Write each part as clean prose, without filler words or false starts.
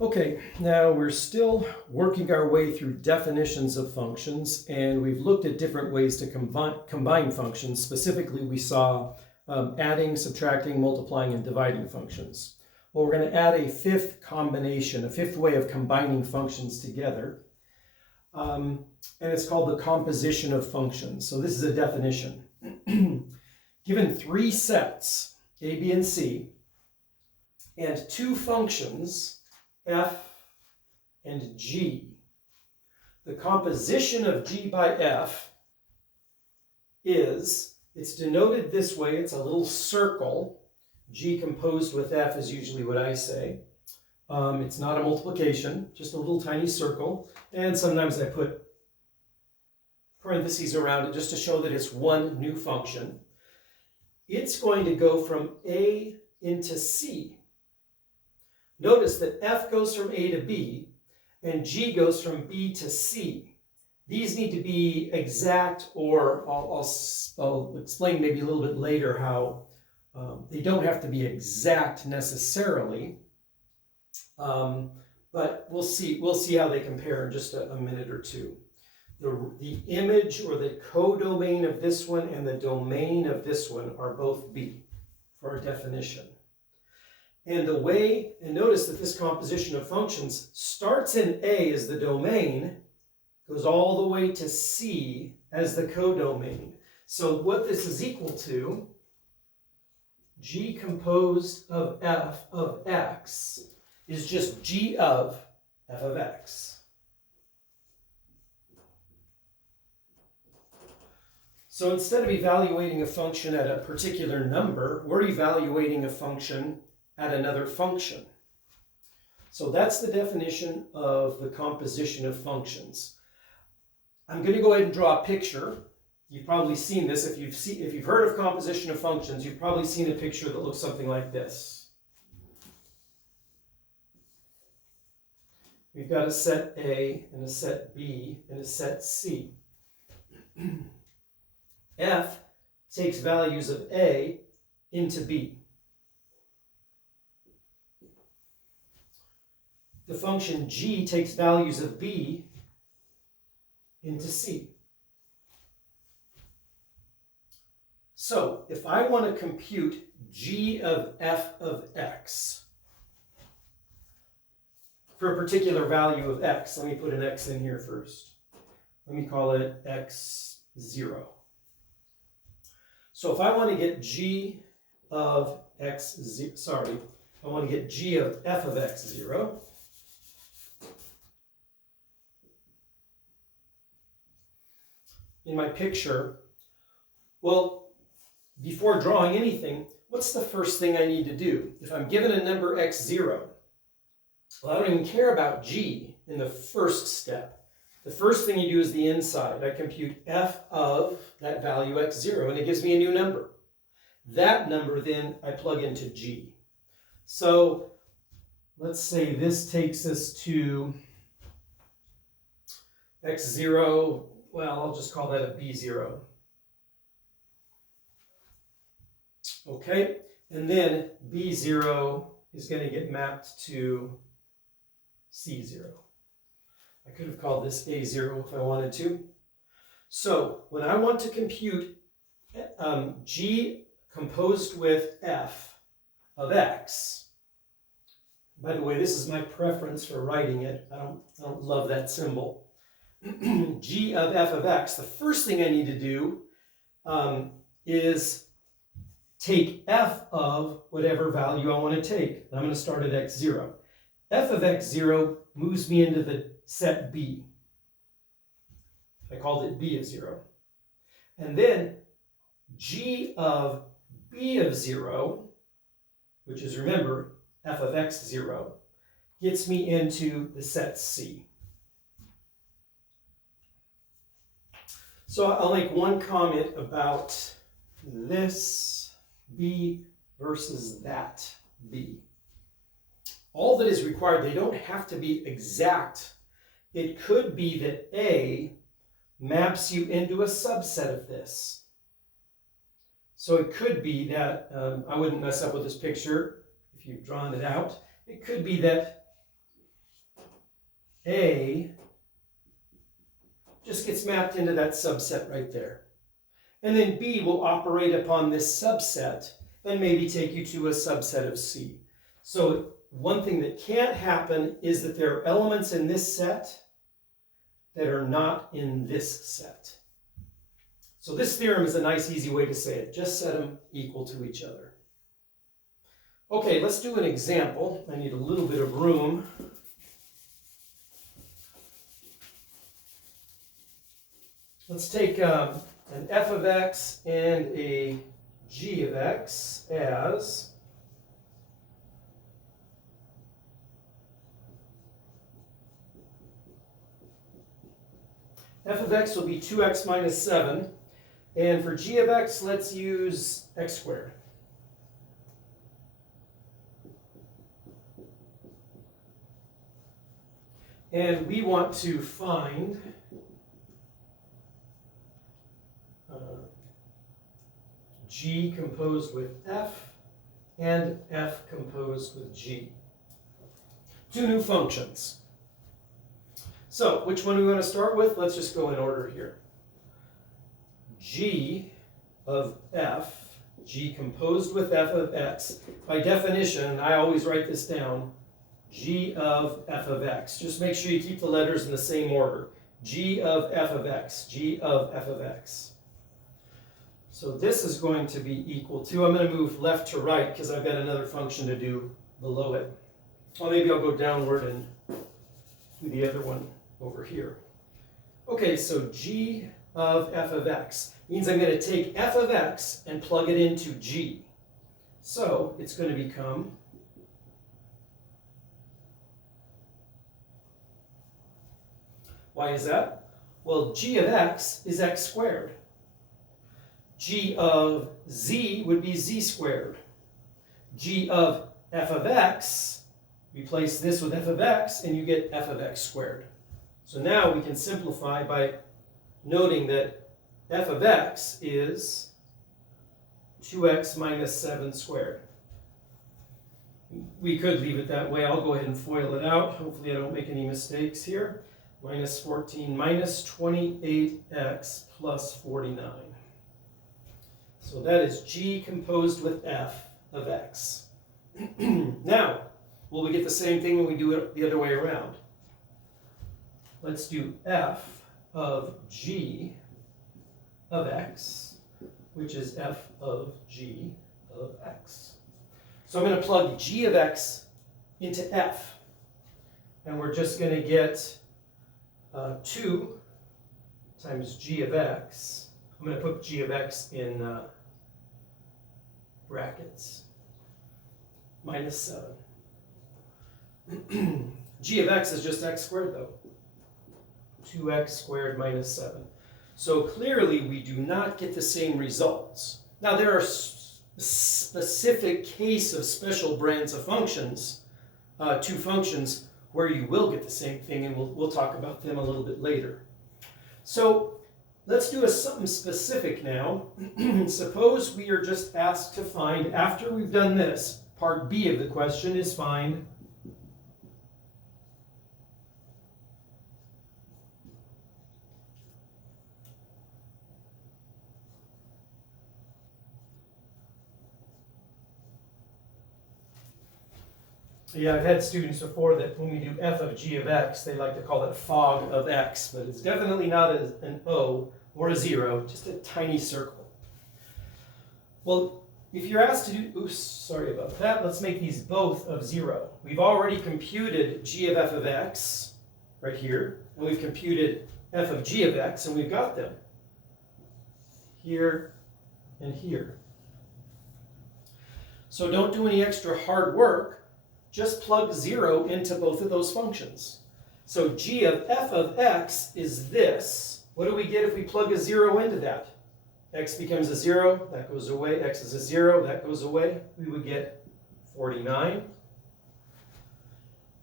Okay, now we're still working our way through definitions of functions, and we've looked at different ways to combine functions. Specifically, we saw adding, subtracting, multiplying, and dividing functions. Well, we're going to add a fifth combination, a fifth way of combining functions together, and it's called the composition of functions. So this is a definition. Given three sets, A, B, and C, and two functions, f and g. The composition of g by f is, it's denoted this way, it's a little circle. G composed with f is usually what I say. It's not a multiplication, just a little tiny circle. And sometimes I put parentheses around it just to show that it's one new function. It's going to go from A into C. Notice that f goes from A to B, and g goes from B to C. These need to be exact, or I'll explain maybe a little bit later how they don't have to be exact necessarily, but we'll see how they compare in just a minute or two. The image or the codomain of this one and the domain of this one are both B for our definition. And notice that this composition of functions starts in A as the domain, goes all the way to C as the codomain. So what this is equal to, G composed of f of x, is just G of f of x. So instead of evaluating a function at a particular number, we're evaluating a function at another function. So that's the definition of the composition of functions. I'm going to go ahead and draw a picture. You've probably seen this. If you've heard of composition of functions, you've probably seen a picture that looks something like this. We've got a set A and a set B and a set C. F takes values of A into B. The function g takes values of b into c. So if I want to compute g of f of x for a particular value of x, let me put an x in here first. Let me call it x0. So if I want to get g of I want to get g of f of x0, in my picture, well, before drawing anything, what's the first thing I need to do? If I'm given a number x0, well, I don't even care about g in the first step. The first thing you do is the inside. I compute f of that value x0, and it gives me a new number. That number then I plug into g. So let's say this takes us to x0. Well, I'll just call that a B0. Okay, and then B0 is going to get mapped to C0. I could have called this A0 if I wanted to. So when I want to compute G composed with f of x, by the way, this is my preference for writing it. I don't love that symbol. G of f of x, the first thing I need to do is take f of whatever value I want to take. I'm going to start at x0. F of x0 moves me into the set B. I called it B of 0. And then G of B of 0, which is, remember, f of x0, gets me into the set C. So I'll make one comment about this B versus that B. All that is required, they don't have to be exact. It could be that A maps you into a subset of this. So it could be that, I wouldn't mess up with this picture if you've drawn it out. It could be that A just gets mapped into that subset right there. And then B will operate upon this subset and maybe take you to a subset of C. So one thing that can't happen is that there are elements in this set that are not in this set. So this theorem is a nice, easy way to say it. Just set them equal to each other. Okay, let's do an example. I need a little bit of room. Let's take an f of x and a g of x as f of x will be 2x minus 7. And for g of x, let's use x squared. And we want to find g composed with f and f composed with g. Two new functions. So, which one do we want to start with? Let's just go in order here. G of f, g composed with f of x. By definition, I always write this down, g of f of x. Just make sure you keep the letters in the same order. G of f of x, g of f of x. So this is going to be equal to, I'm going to move left to right because I've got another function to do below it. Or maybe I'll go downward and do the other one over here. Okay, so g of f of x means I'm going to take f of x and plug it into g. So it's going to become why is that? Well, g of x is x squared. G of z would be z squared. G of f of x, replace this with f of x, and you get f of x squared. So now we can simplify by noting that f of x is 2x minus 7 squared. We could leave it that way. I'll go ahead and FOIL it out. Hopefully I don't make any mistakes here. Minus 14 minus 28x plus 49. So that is g composed with f of x. Now, will we get the same thing when we do it the other way around? Let's do f of g of x, which is f of g of x. So I'm going to plug g of x into f. And we're just going to get 2 times g of x. I'm going to put g of x in brackets. Minus 7. G of x is just x squared, though. 2x squared minus 7. So clearly, we do not get the same results. Now, there are specific case of special brands of functions, two functions, where you will get the same thing, and we'll talk about them a little bit later. So let's do something specific now. Suppose we are just asked to find, after we've done this, part B of the question is find yeah, I've had students before that when we do f of g of x, they like to call it fog of x, but it's definitely not an O or a 0, just a tiny circle. Well, if you're asked to do, oops, sorry about that, let's make these both of 0. We've already computed g of f of x right here, and we've computed f of g of x, and we've got them here and here. So don't do any extra hard work. Just plug 0 into both of those functions. So g of f of x is this. What do we get if we plug a 0 into that? X becomes a 0, that goes away. X is a 0, that goes away. We would get 49.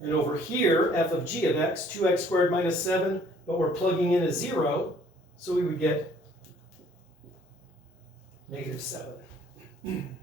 And over here, f of g of x, 2x squared minus 7, but we're plugging in a 0, so we would get negative 7.